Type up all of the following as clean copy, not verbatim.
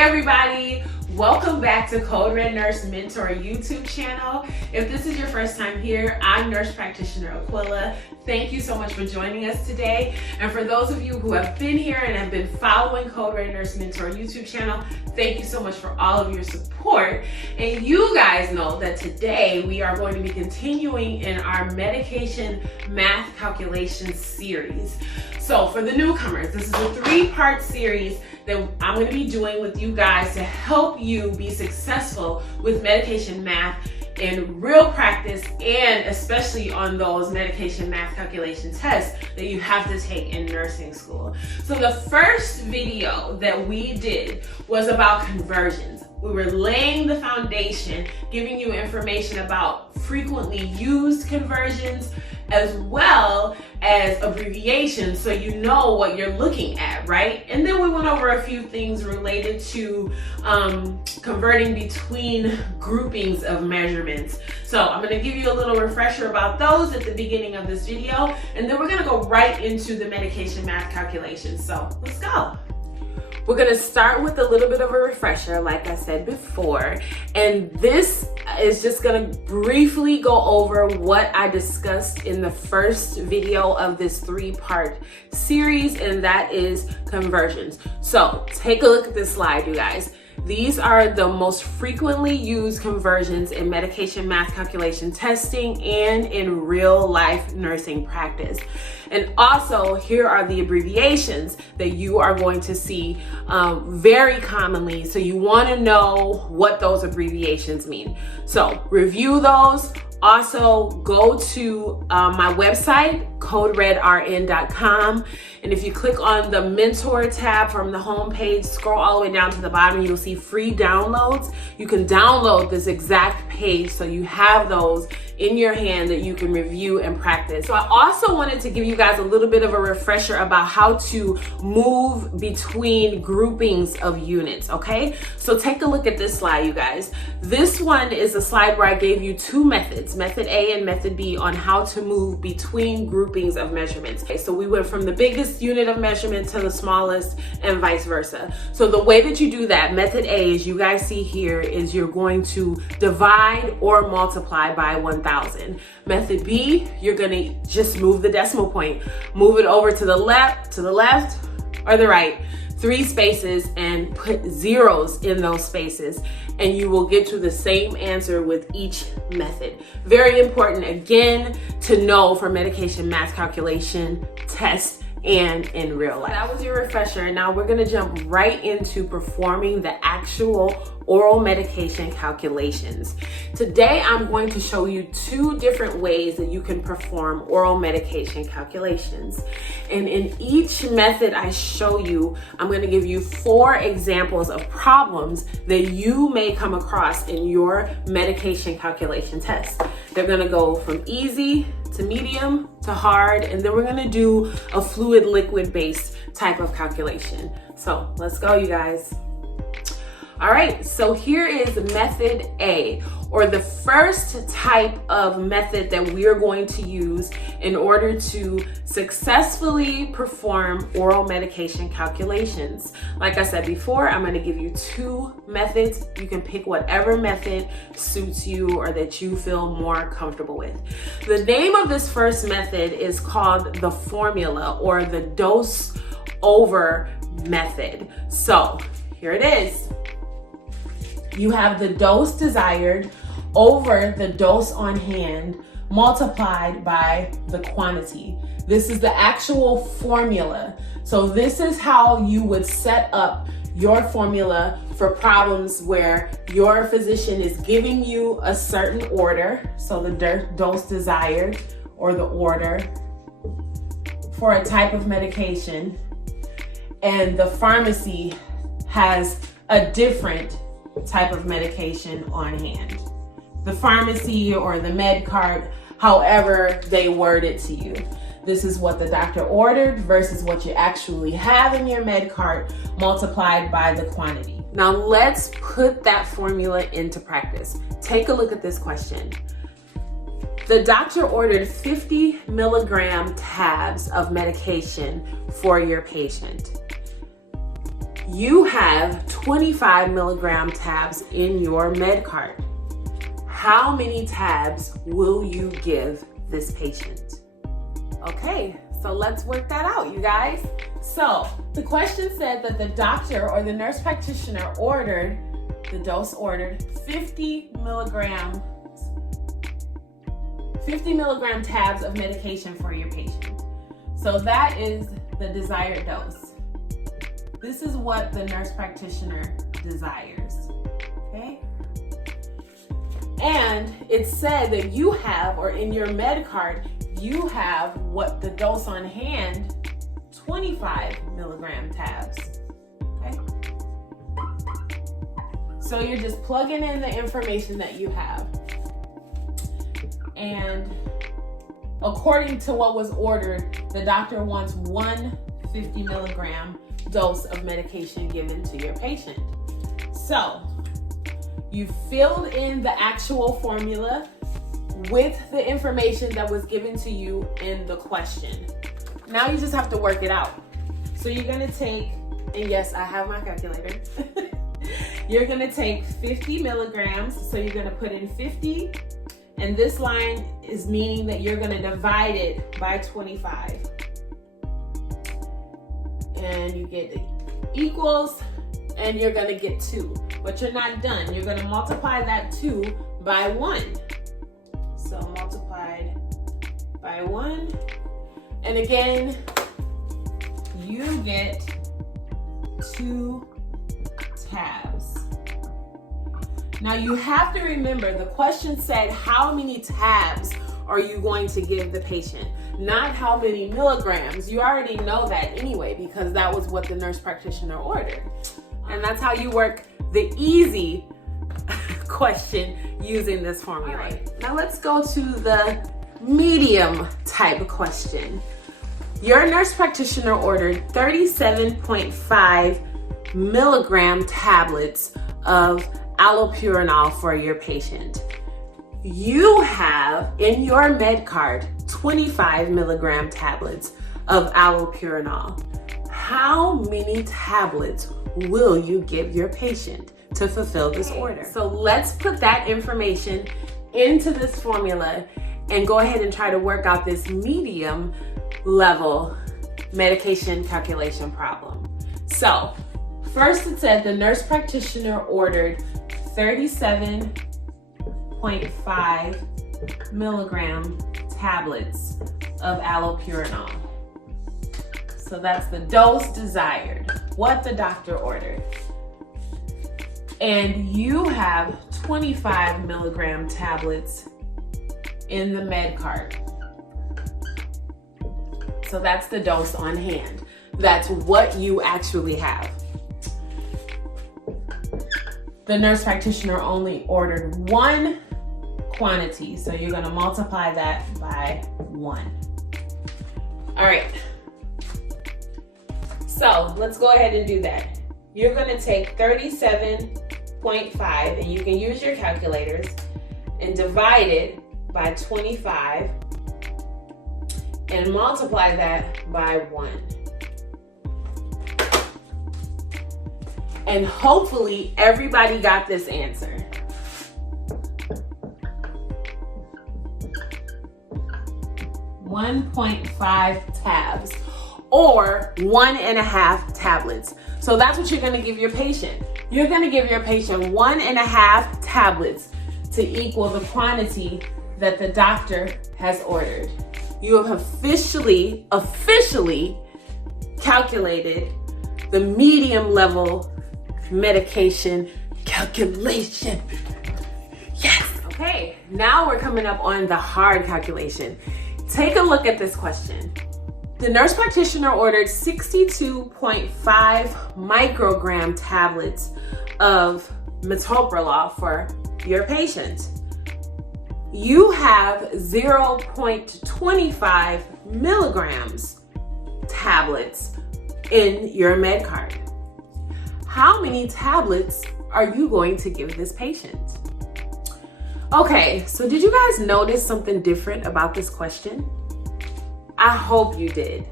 everybody, welcome back to Code Red Nurse Mentor YouTube channel. If this is your first time here, I'm nurse practitioner Aquila. Thank you so much for joining us today. And for those of you who have been here and have been following Code Red Nurse Mentor YouTube channel, thank you so much for all of your support. And you guys know that today we are going to be continuing in our medication math calculation series. So for the newcomers, this is a three-part series that I'm going to be doing with you guys to help you be successful with medication math in real practice, and especially on those medication math calculation tests that you have to take in nursing school. So the first video that we did was about conversions. We were laying the foundation, giving you information about frequently used conversions as well as abbreviations, so you know what you're looking at, right? And then we went over a few things related to converting between groupings of measurements. So I'm gonna give you a little refresher about those at the beginning of this video, and then we're gonna go right into the medication math calculations. So let's go. We're gonna start with a little bit of a refresher, like I said before, and this is just gonna briefly go over what I discussed in the first video of this three-part series, and that is conversions. So take a look at this slide, you guys. These are the most frequently used conversions in medication math calculation testing and in real life nursing practice. And also, here are the abbreviations that you are going to see very commonly. So you want to know what those abbreviations mean. So review those. Also, go to my website, coderedrn.com. And if you click on the Mentor tab from the home page, scroll all the way down to the bottom, you'll see free downloads. You can download this exact page so you have those in your hand that you can review and practice. So I also wanted to give you guys a little bit of a refresher about how to move between groupings of units, okay? So take a look at this slide, you guys. This one is a slide where I gave you two methods, method A and method B, on how to move between groupings of measurements. Okay, so we went from the biggest unit of measurement to the smallest and vice versa. So the way that you do that, method A, as you guys see here, is you're going to divide or multiply by 1,000. Method B, you're gonna just move the decimal point. Move it over to the left, or the right, 3 spaces, and put zeros in those spaces, and you will get to the same answer with each method. Very important, again, to know for medication math calculation tests and in real life. That was your refresher. Now we're gonna jump right into performing the actual oral medication calculations. Today, I'm going to show you 2 different ways that you can perform oral medication calculations. And in each method I show you, I'm going to give you 4 examples of problems that you may come across in your medication calculation test. They're going to go from easy to medium to hard, and then we're going to do a fluid liquid based type of calculation. So let's go, you guys. All right, so here is method A, or the first type of method that we are going to use in order to successfully perform oral medication calculations. Like I said before, I'm going to give you 2 methods. You can pick whatever method suits you or that you feel more comfortable with. The name of this first method is called the formula, or the dose over method. So here it is. You have the dose desired over the dose on hand multiplied by the quantity. This is the actual formula. So this is how you would set up your formula for problems where your physician is giving you a certain order. So the dose desired, or the order for a type of medication, and the pharmacy has a different type of medication on hand. The pharmacy or the med cart, however they word it to you. This is what the doctor ordered versus what you actually have in your med cart multiplied by the quantity. Now let's put that formula into practice. Take a look at this question. The doctor ordered 50 milligram tabs of medication for your patient. You have 25 milligram tabs in your med cart. How many tabs will you give this patient? Okay, so let's work that out, you guys. So the question said that the doctor or the nurse practitioner ordered, the dose ordered 50 milligram tabs of medication for your patient. So that is the desired dose. This is what the nurse practitioner desires, okay? And it said that you have, or in your med card, you have what the dose on hand, 25 milligram tabs, okay? So you're just plugging in the information that you have. And according to what was ordered, the doctor wants one 50 milligram dose of medication given to your patient. So you filled in the actual formula with the information that was given to you in the question. Now you just have to work it out. So you're gonna take, and yes, I have my calculator. You're gonna take 50 milligrams, so you're gonna put in 50, and this line is meaning that you're gonna divide it by 25. And you get equals, and you're gonna get 2. But you're not done. You're gonna multiply that 2 by 1. So multiplied by 1. And again, you get 2 tabs. Now you have to remember the question said, how many tabs are you going to give the patient? Not how many milligrams. You already know that anyway, because that was what the nurse practitioner ordered. And that's how you work the easy question using this formula. All right, now let's go to the medium type question. Your nurse practitioner ordered 37.5 milligram tablets of allopurinol for your patient. You have in your med card 25 milligram tablets of allopurinol. How many tablets will you give your patient to fulfill this order? So let's put that information into this formula and go ahead and try to work out this medium level medication calculation problem. So first it said the nurse practitioner ordered 37.5 milligram tablets of allopurinol. So that's the dose desired, what the doctor ordered. And you have 25 milligram tablets in the med cart. So that's the dose on hand. That's what you actually have. The nurse practitioner only ordered one quantity, so you're gonna multiply that by 1. All right, so let's go ahead and do that. You're gonna take 37.5, and you can use your calculators, and divide it by 25, and multiply that by 1. And hopefully everybody got this answer. .5 tabs, or 1.5 tablets. So that's what you're gonna give your patient. You're gonna give your patient 1.5 tablets to equal the quantity that the doctor has ordered. You have officially calculated the medium level medication calculation. Yes. Okay, now we're coming up on the hard calculation. Take a look at this question. The nurse practitioner ordered 62.5 microgram tablets of metoprolol for your patient. You have 0.25 milligrams tablets in your med card. How many tablets are you going to give this patient? Okay, so did you guys notice something different about this question? I hope you did.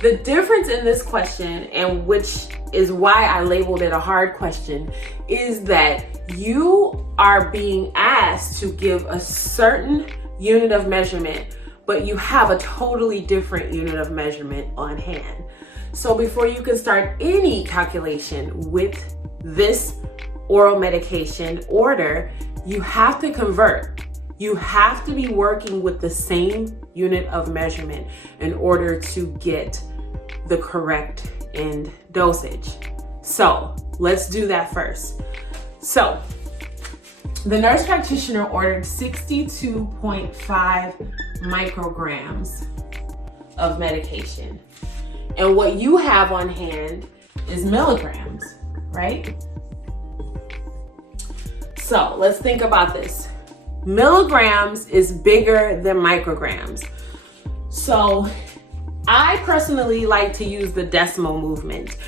The difference in this question, and which is why I labeled it a hard question, is that you are being asked to give a certain unit of measurement, but you have a totally different unit of measurement on hand. So before you can start any calculation with this oral medication order, you have to convert. You have to be working with the same unit of measurement in order to get the correct end dosage. So let's do that first. So the nurse practitioner ordered 62.5 micrograms of medication. And what you have on hand is milligrams, right? So let's think about this. Milligrams is bigger than micrograms. So I personally like to use the decimal movement.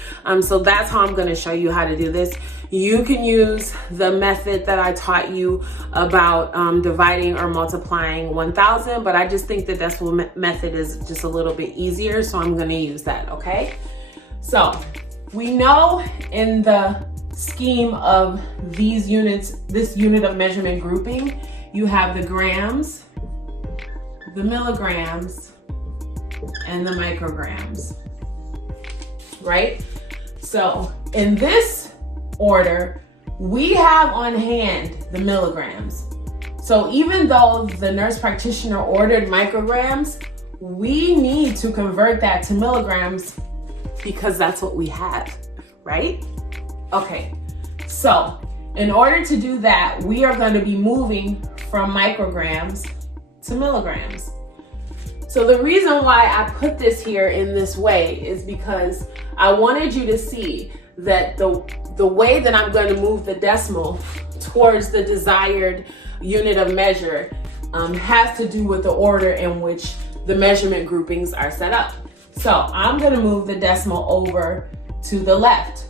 So that's how I'm going to show you how to do this. You can use the method that I taught you about dividing or multiplying 1,000, but I just think the decimal method is just a little bit easier, so I'm going to use that, okay? So we know in the scheme of these units, this unit of measurement grouping, you have the grams, the milligrams, and the micrograms, right? So in this order, we have on hand the milligrams. So even though the nurse practitioner ordered micrograms, we need to convert that to milligrams because that's what we have, right? Okay, so in order to do that, we are going to be moving from micrograms to milligrams. So the reason why I put this here in this way is because I wanted you to see that the way that I'm going to move the decimal towards the desired unit of measure has to do with the order in which the measurement groupings are set up. So I'm going to move the decimal over to the left.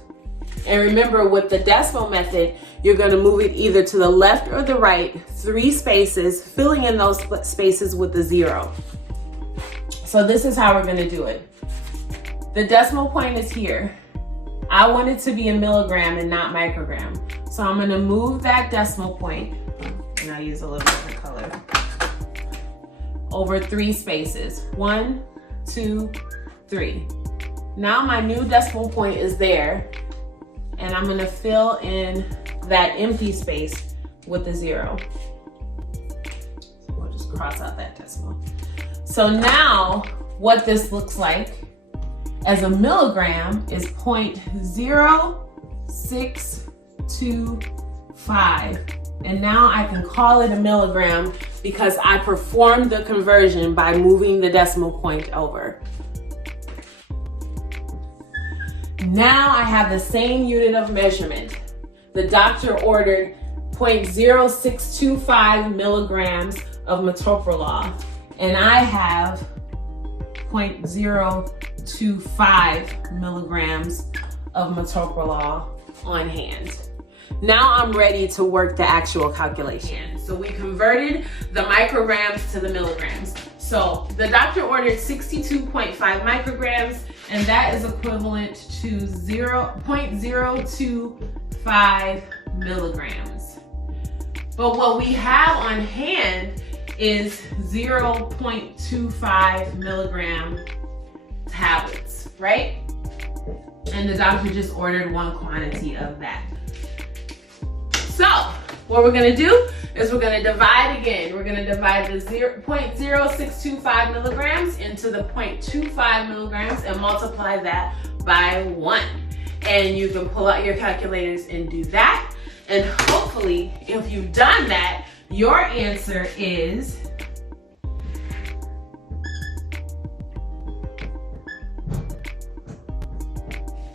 And remember, with the decimal method, you're going to move it either to the left or the right, 3 spaces, filling in those spaces with the 0. So this is how we're going to do it. The decimal point is here. I want it to be a milligram and not microgram. So I'm going to move that decimal point, and I'll use a little different color, over 3 spaces. 1, 2, 3. Now my new decimal point is there, and I'm going to fill in that empty space with the 0. So we'll just cross out that decimal. So now what this looks like as a milligram is 0.0625. And now I can call it a milligram because I performed the conversion by moving the decimal point over. Now I have the same unit of measurement. The doctor ordered 0.0625 milligrams of metoprolol, and I have 0.025 milligrams of metoprolol on hand. Now I'm ready to work the actual calculation. So we converted the micrograms to the milligrams. So the doctor ordered 62.5 micrograms, and that is equivalent to 0.025 milligrams. But what we have on hand is 0.25 milligram tablets, right? And the doctor just ordered 1 quantity of that. So what we're gonna do is we're gonna divide again. We're gonna divide the 0.0625 milligrams into the 0.25 milligrams and multiply that by 1. And you can pull out your calculators and do that. And hopefully, if you've done that, your answer is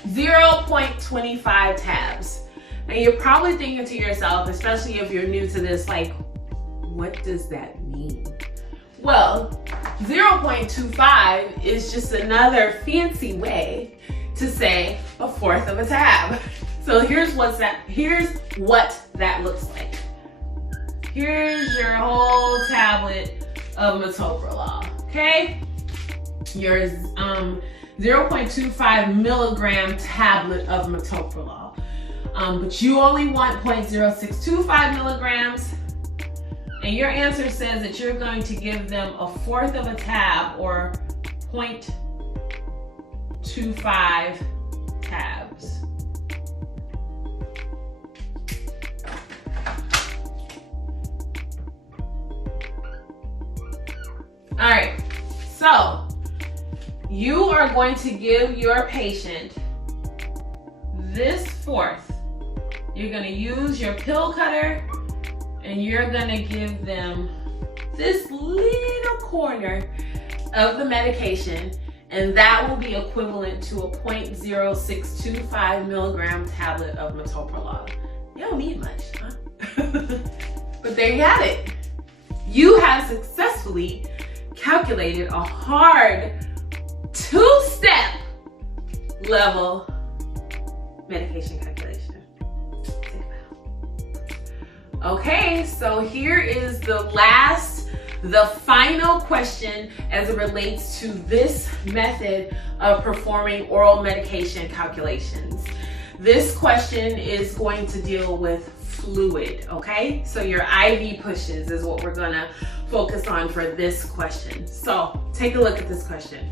0.25 tabs. And you're probably thinking to yourself, especially if you're new to this, like, what does that mean? Well, 0.25 is just another fancy way to say 1/4 of a tab. So here's what that looks like. Here's your whole tablet of metoprolol, okay? Your 0.25 milligram tablet of metoprolol. But you only want 0.0625 milligrams. And your answer says that you're going to give them a fourth of a tab, or 0.25 tabs. All right, so you are going to give your patient this fourth. You're going to use your pill cutter and you're going to give them this little corner of the medication, and that will be equivalent to a 0.0625 milligram tablet of metoprolol. You don't need much, huh? But there you have it. You have successfully calculated a hard two-step level medication calculation. Okay, so here is the final question as it relates to this method of performing oral medication calculations. This question is going to deal with fluid, okay? So your IV pushes is what we're gonna focus on for this question. So take a look at this question.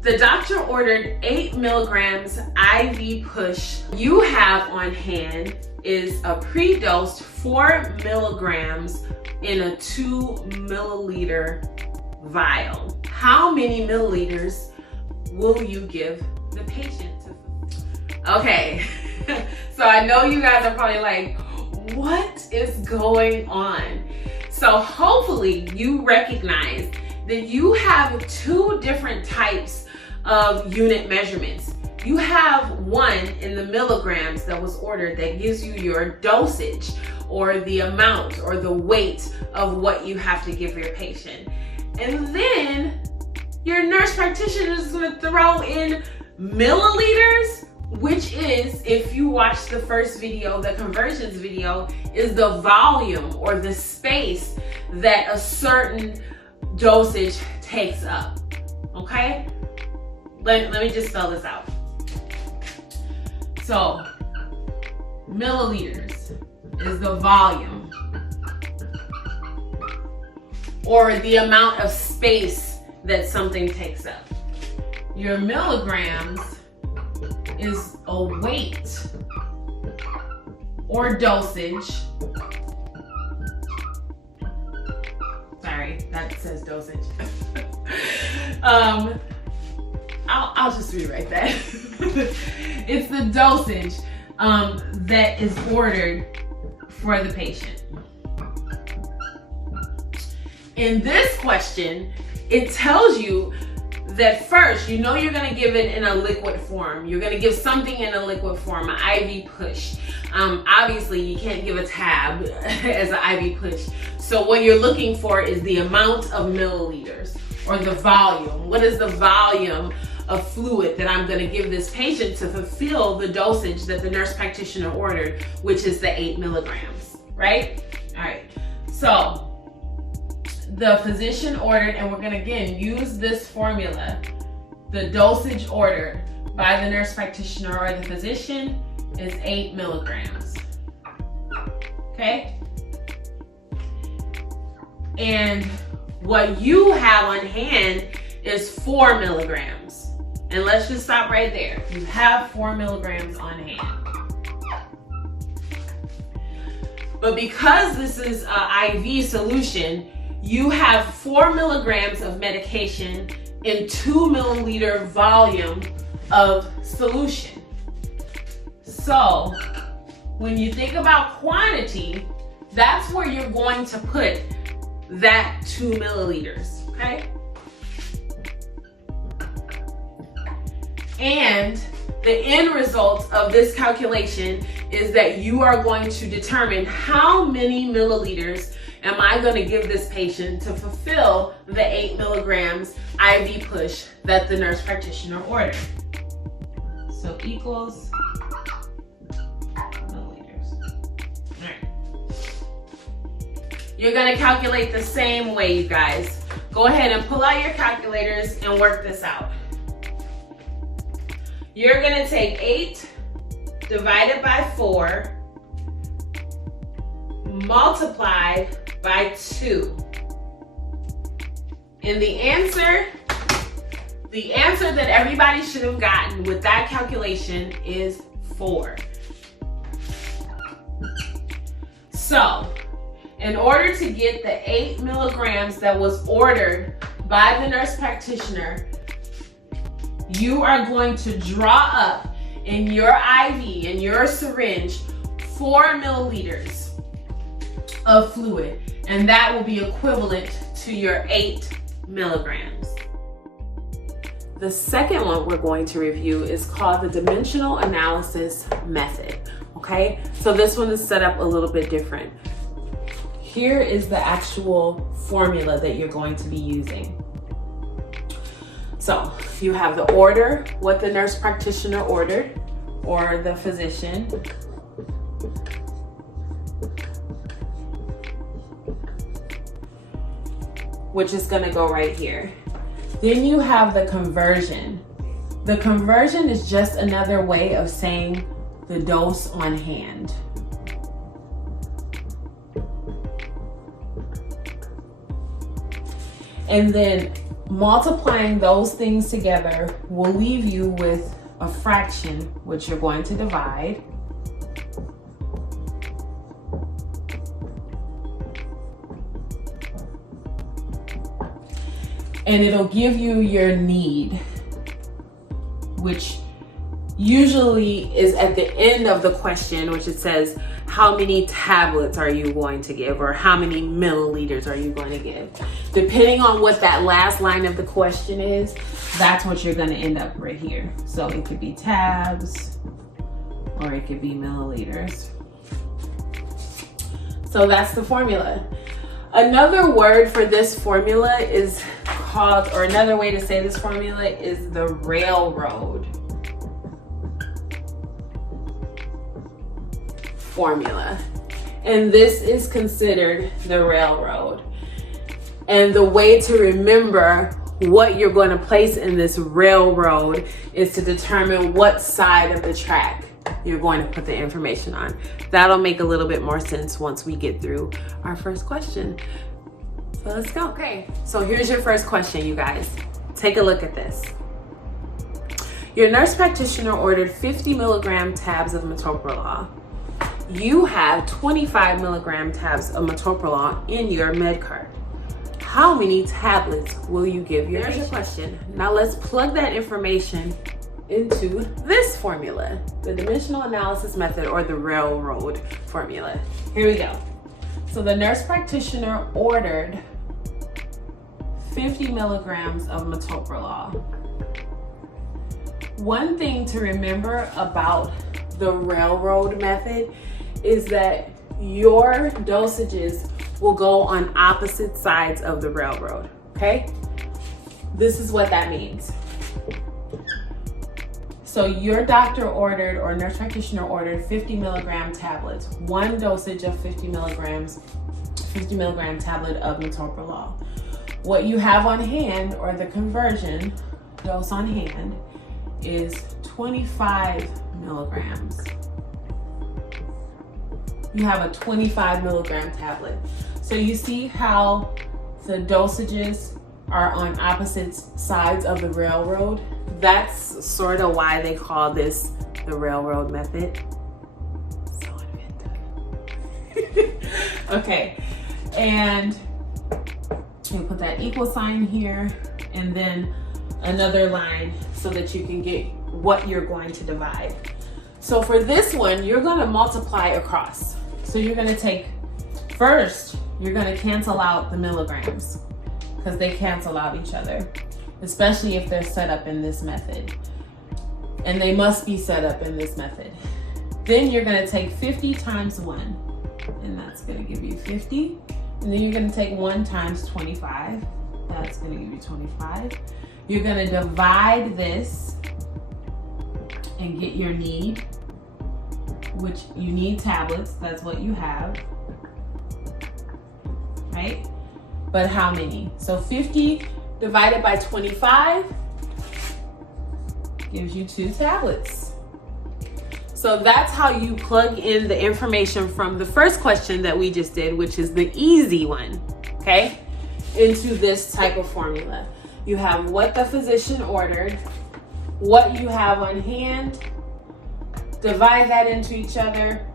The doctor ordered 8 milligrams IV push. You have on hand is a pre-dosed 4 milligrams in a 2 milliliter vial. How many milliliters will you give the patient? Okay, so I know you guys are probably like, what is going on? So hopefully you recognize that you have two different types of unit measurements. You have one in the milligrams that was ordered that gives you your dosage, or the amount or the weight of what you have to give your patient. And then your nurse practitioner is gonna throw in milliliters, which is, if you watch the first video, the conversions video, is the volume or the space that a certain dosage takes up, okay? Let me just spell this out. So, milliliters is the volume or the amount of space that something takes up. Your milligrams is a weight or dosage. Sorry, that says dosage. I'll just rewrite that. It's the dosage that is ordered for the patient. In this question, it tells you that first, you know you're gonna give it in a liquid form. You're gonna give something in a liquid form, an IV push. Obviously, you can't give a tab as an IV push. So what you're looking for is the amount of milliliters, or the volume. What is the volume of fluid that I'm gonna give this patient to fulfill the dosage that the nurse practitioner ordered, which is the 8 milligrams, right? All right, so the physician ordered, and we're gonna again use this formula, the dosage ordered by the nurse practitioner or the physician is 8 milligrams, okay? And what you have on hand is 4 milligrams. And let's just stop right there. You have 4 milligrams on hand. But because this is an IV solution, you have 4 milligrams of medication in 2 milliliter volume of solution. So when you think about quantity, that's where you're going to put that 2 milliliters, okay? And the end result of this calculation is that you are going to determine how many milliliters am I going to give this patient to fulfill the 8 milligrams IV push that the nurse practitioner ordered. So equals milliliters. All right. You're going to calculate the same way, you guys. Go ahead and pull out your calculators and work this out. You're gonna take 8 divided by 4 multiplied by 2. And the answer that everybody should have gotten with that calculation is 4. So, in order to get the 8 milligrams that was ordered by the nurse practitioner, you are going to draw up in your IV, in your syringe, 4 milliliters of fluid, and that will be equivalent to your 8 milligrams. The second one we're going to review is called the dimensional analysis method, okay? So this one is set up a little bit different. Here is the actual formula that you're going to be using. So you have the order, what the nurse practitioner ordered, or the physician. Which is gonna go right here. Then you have the conversion. The conversion is just another way of saying the dose on hand. And then multiplying those things together will leave you with a fraction, which you're going to divide. And it'll give you your need, which usually is at the end of the question, which it says, how many tablets are you going to give, or how many milliliters are you going to give? Depending on what that last line of the question is, that's what you're going to end up right here. So it could be tabs, or it could be milliliters. So that's the formula. Another word for this formula is called, or another way to say this formula is the railroad formula. And this is considered the railroad. And the way to remember what you're going to place in this railroad is to determine what side of the track you're going to put the information on. That'll make a little bit more sense once we get through our first question. So let's go. Okay, so here's your first question, you guys. Take a look at this. Your nurse practitioner ordered 50 milligram tabs of metoprolol. You have 25 milligram tabs of metoprolol in your med cart. How many tablets will you give your patient? There's your question. Now let's plug that information into this formula, the dimensional analysis method, or the railroad formula. Here we go. So the nurse practitioner ordered 50 milligrams of metoprolol. One thing to remember about the railroad method is that your dosages will go on opposite sides of the railroad, okay? This is what that means. So your doctor ordered, or nurse practitioner ordered 50 milligram tablets, one dosage of 50 milligram tablet of metoprolol. What you have on hand, or the conversion dose on hand, is 25 milligrams. You have a 25 milligram tablet. So you see how the dosages are on opposite sides of the railroad? That's sort of why they call this the railroad method. So inventive. Okay, and you put that equal sign here, and then another line so that you can get what you're going to divide. So for this one, you're going to multiply across. So you're going to take, first, you're going to cancel out the milligrams, because they cancel out each other, especially if they're set up in this method. And they must be set up in this method. Then you're going to take 50 times 1, and that's going to give you 50. And then you're going to take 1 times 25. That's going to give you 25. You're going to divide this and get your need, which you need tablets. That's what you have, right? but how many? So 50 divided by 25 gives you 2 tablets. So that's how you plug in the information from the first question that we just did, which is the easy one, okay, into this type of formula. You have what the physician ordered, what you have on hand, divide that into each other,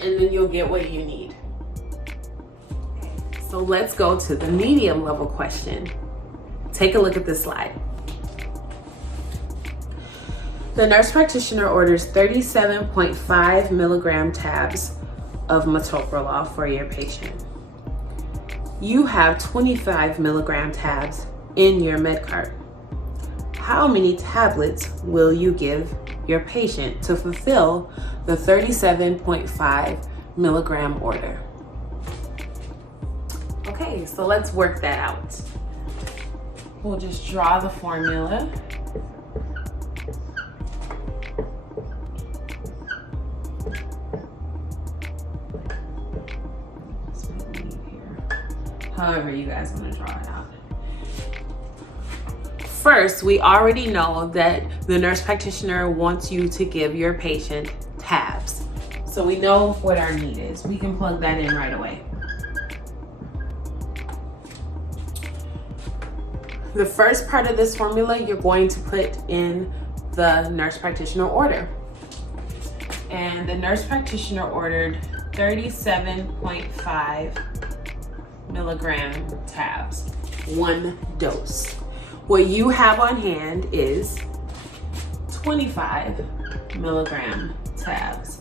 and then you'll get what you need. So let's go to the medium level question. Take a look at this slide. The nurse practitioner orders 37.5 milligram tabs of metoprolol for your patient. You have 25 milligram tabs in your med cart. How many tablets will you give your patient to fulfill the 37.5 milligram order? Okay, so let's work that out. We'll just draw the formula. However you guys want to draw it out. First, we already know that the nurse practitioner wants you to give your patient tabs. So we know what our need is. We can plug that in right away. The first part of this formula, you're going to put in the nurse practitioner order. And the nurse practitioner ordered 37.5 milligram tabs, 1 dose. What you have on hand is 25 milligram tabs.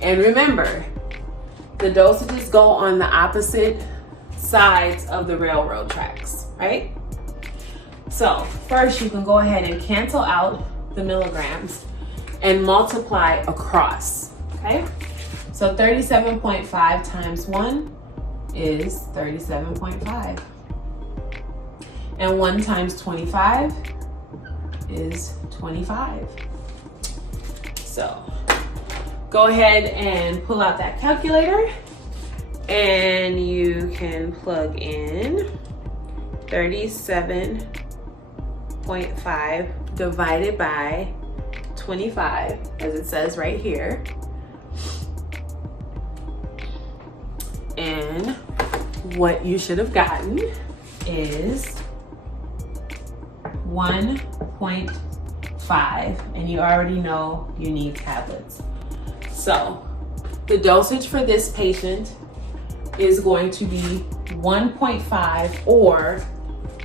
And remember, the dosages go on the opposite sides of the railroad tracks, right? So first you can go ahead and cancel out the milligrams and multiply across, okay? So 37.5 times 1 is 37.5. And 1 times 25 is 25. So go ahead and pull out that calculator and you can plug in 37.5 divided by 25, as it says right here. And what you should have gotten is 1.5, and you already know you need tablets. So the dosage for this patient is going to be 1.5 or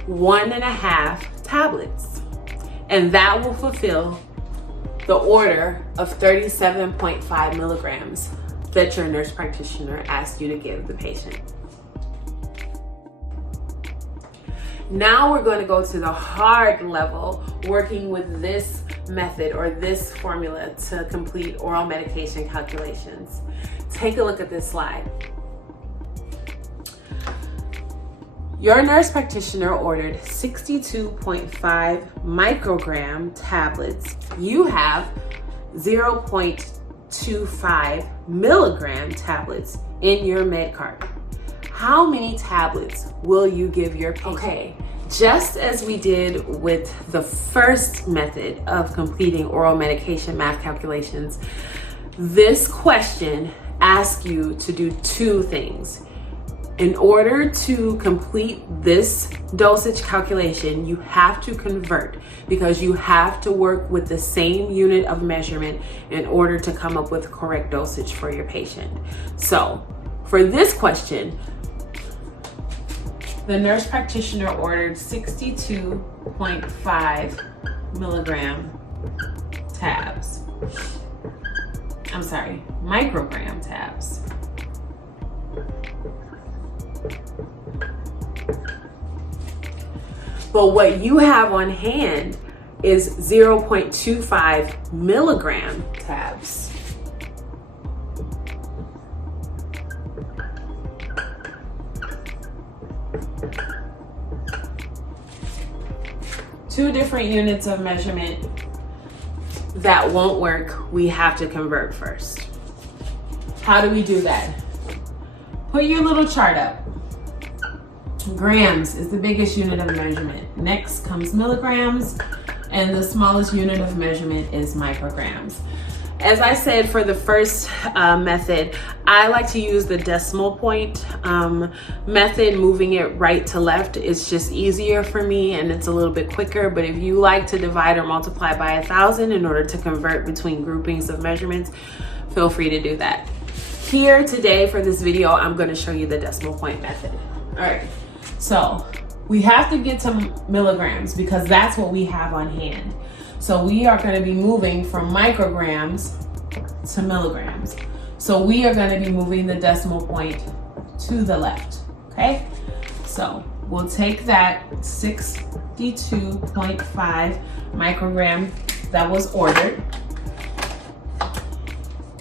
1.5 tablets. And that will fulfill the order of 37.5 milligrams that your nurse practitioner asked you to give the patient. Now we're going to go to the hard level, working with this method or this formula to complete oral medication calculations. Take a look at this slide. Your nurse practitioner ordered 62.5 microgram tablets. You have 0.25 milligram tablets in your med cart. How many tablets will you give your patient? Okay, just as we did with the first method of completing oral medication math calculations, this question asks you to do 2 things. In order to complete this dosage calculation, you have to convert, because you have to work with the same unit of measurement in order to come up with correct dosage for your patient. So for this question, the nurse practitioner ordered 62.5 milligram tabs. I'm sorry, microgram tabs. But what you have on hand is 0.25 milligram tabs. Two different units of measurement that won't work. We have to convert first. How do we do that? put your little chart up. Grams is the biggest unit of measurement. Next comes milligrams, and the smallest unit of measurement is micrograms. As I said, for the first method, I like to use the decimal point method, moving it right to left. It's just easier for me and it's a little bit quicker, but if you like to divide or multiply by 1,000 in order to convert between groupings of measurements, feel free to do that. Here today for this video, I'm going to show you the decimal point method. All right, so we have to get to milligrams because that's what we have on hand. So we are going to be moving from micrograms to milligrams. So we are going to be moving the decimal point to the left, okay? So we'll take that 62.5 microgram that was ordered,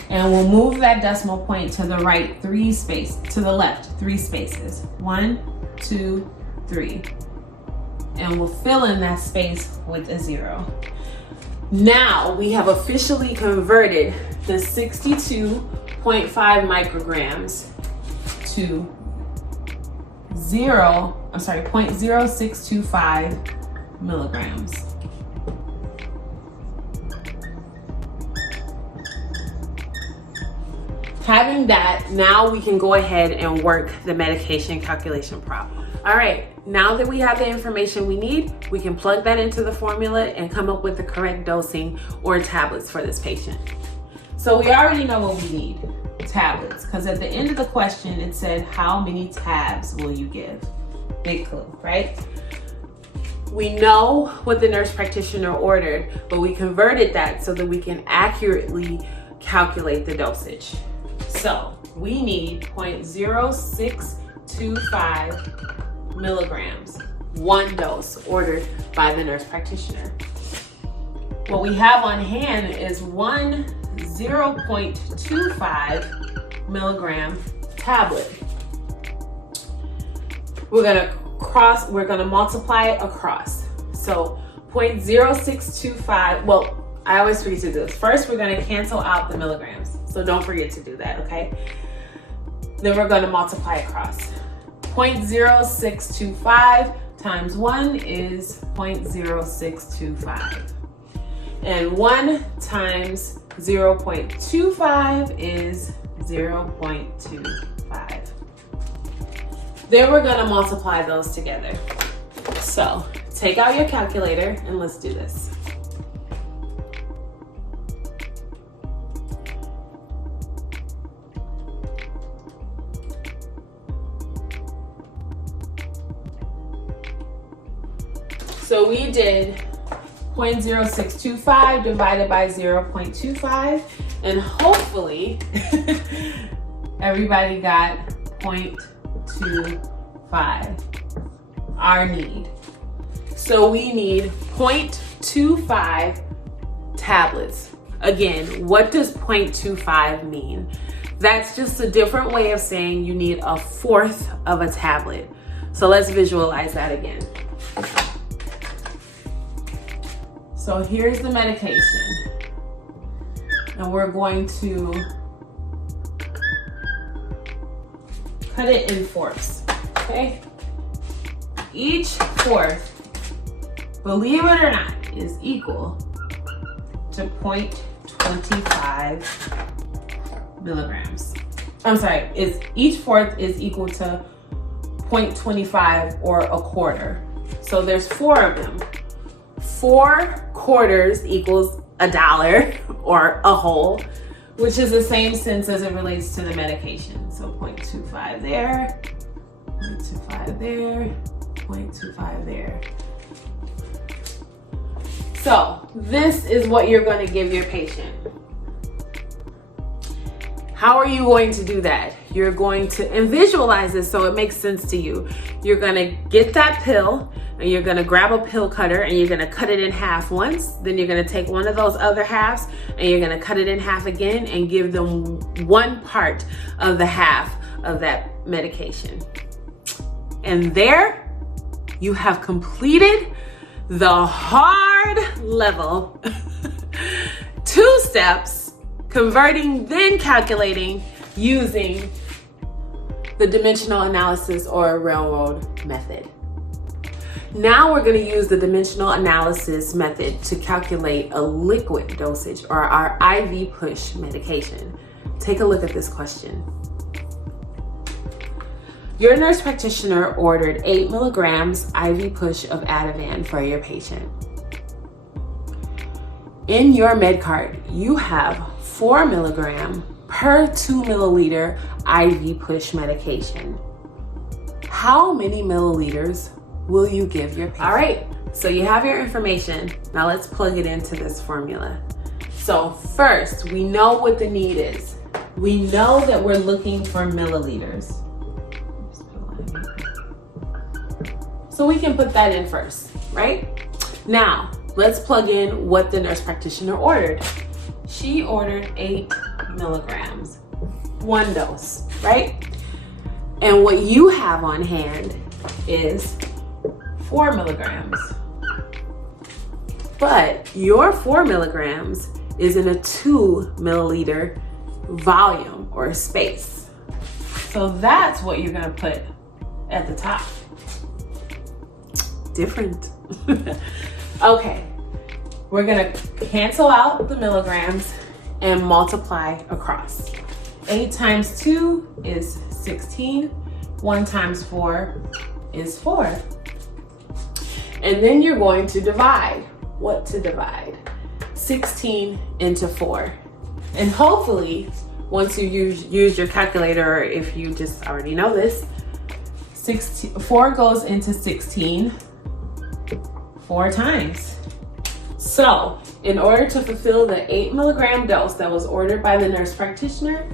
and we'll move that decimal point to the right 3 spaces, to the left 3 spaces. 1, 2, 3. And we'll fill in that space with a 0. Now we have officially converted the 62.5 micrograms to 0.0625 milligrams. Having that, now we can go ahead and work the medication calculation problem. All right, now that we have the information we need, we can plug that into the formula and come up with the correct dosing or tablets for this patient. So we already know what we need, tablets, because at the end of the question, it said, how many tabs will you give? Big clue, right? We know what the nurse practitioner ordered, but we converted that so that we can accurately calculate the dosage. So we need 0.0625 milligrams, 1 dose ordered by the nurse practitioner. What we have on hand is 1 0.25 milligram tablet. We're gonna multiply it across. So 0.0625, well, I always forget to do this. First, we're gonna cancel out the milligrams. So don't forget to do that, okay? Then we're gonna multiply across. 0.0625 times 1 is 0.0625. And 1 times 0.25 is 0.25. Then we're gonna multiply those together. So take out your calculator and let's do this. So we did 0.0625 divided by 0.25, and hopefully everybody got 0.25, our need. So we need 0.25 tablets. Again, what does 0.25 mean? That's just a different way of saying you need 1/4 of a tablet. So let's visualize that again. So here's the medication, and we're going to cut it in 4ths, okay? Each 4th, believe it or not, is equal to 0.25 milligrams. I'm sorry, each 4th is equal to 0.25 or 1/4. So there's 4 of them. 4 quarters equals $1 or a whole, which is the same sense as it relates to the medication. So 0.25 there, 0.25 there, 0.25 there. So this is what you're going to give your patient. How are you going to do that? You're going to, and visualize this so it makes sense to you. You're going to get that pill, and you're gonna grab a pill cutter and you're gonna cut it in half once. Then you're gonna take one of those other halves and you're gonna cut it in half again and give them 1 part of the half of that medication. And there you have completed the hard level 2 steps, converting, then calculating using the dimensional analysis or railroad method. Now we're going to use the dimensional analysis method to calculate a liquid dosage or our IV push medication. Take a look at this question. Your nurse practitioner ordered 8 milligrams IV push of Ativan for your patient. In your med cart, you have 4 milligram per 2 milliliter IV push medication. How many milliliters will you give your patient? All right, so you have your information. Now let's plug it into this formula. So first, we know what the need is. We know that we're looking for milliliters. So we can put that in first, right? Now, let's plug in what the nurse practitioner ordered. She ordered 8 milligrams, 1 dose, right? And what you have on hand is 4 milligrams. But your 4 milligrams is in a 2 milliliter volume or space. So that's what you're gonna put at the top. Different. Okay, we're gonna cancel out the milligrams and multiply across. 8 times 2 is 16. 1 times 4 is 4. And then you're going to divide. What to divide? 16 into 4. And hopefully, once you use your calculator, or if you just already know this, 4 goes into 16 4 times. So, in order to fulfill the 8 milligram dose that was ordered by the nurse practitioner,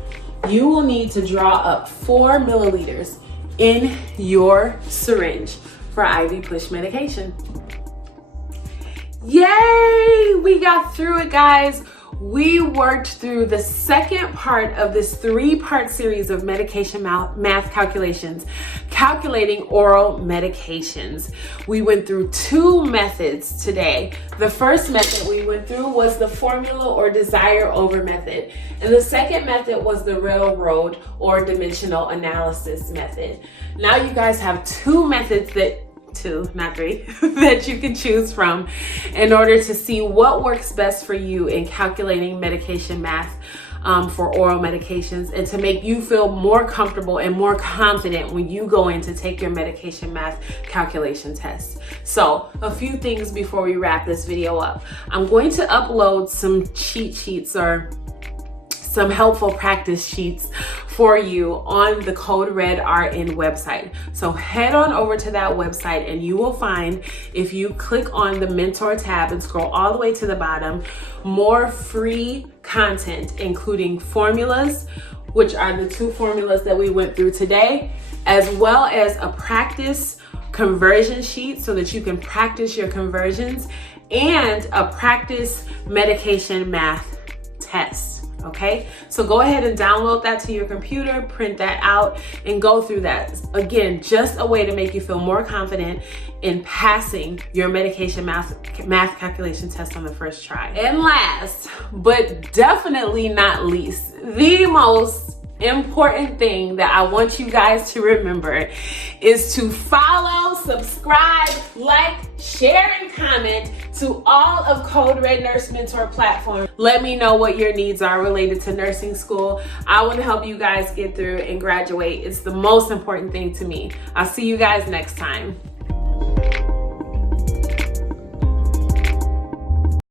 you will need to draw up 4 milliliters in your syringe for IV push medication. Yay! We got through it, guys. We worked through the second part of this 3-part series of medication math calculations, calculating oral medications. We went through 2 methods today. The first method we went through was the formula or desire over method. And the second method was the railroad or dimensional analysis method. Now you guys have 2 methods not 3, that you can choose from in order to see what works best for you in calculating medication math for oral medications, and to make you feel more comfortable and more confident when you go in to take your medication math calculation test. So a few things before we wrap this video up. I'm going to upload some cheat sheets or some helpful practice sheets for you on the Code Red RN website. So head on over to that website and you will find, if you click on the mentor tab and scroll all the way to the bottom, more free content, including formulas, which are the 2 formulas that we went through today, as well as a practice conversion sheet so that you can practice your conversions, and a practice medication math test. Okay, so go ahead and download that to your computer, print that out, and go through that. Again, just a way to make you feel more confident in passing your medication math calculation test on the first try. And last, but definitely not least, the most important thing that I want you guys to remember is to follow, subscribe, like, share, and comment to all of Code Red Nurse Mentor platform. Let me know what your needs are related to nursing school. I want to help you guys get through and graduate. It's the most important thing to me. I'll see you guys next time.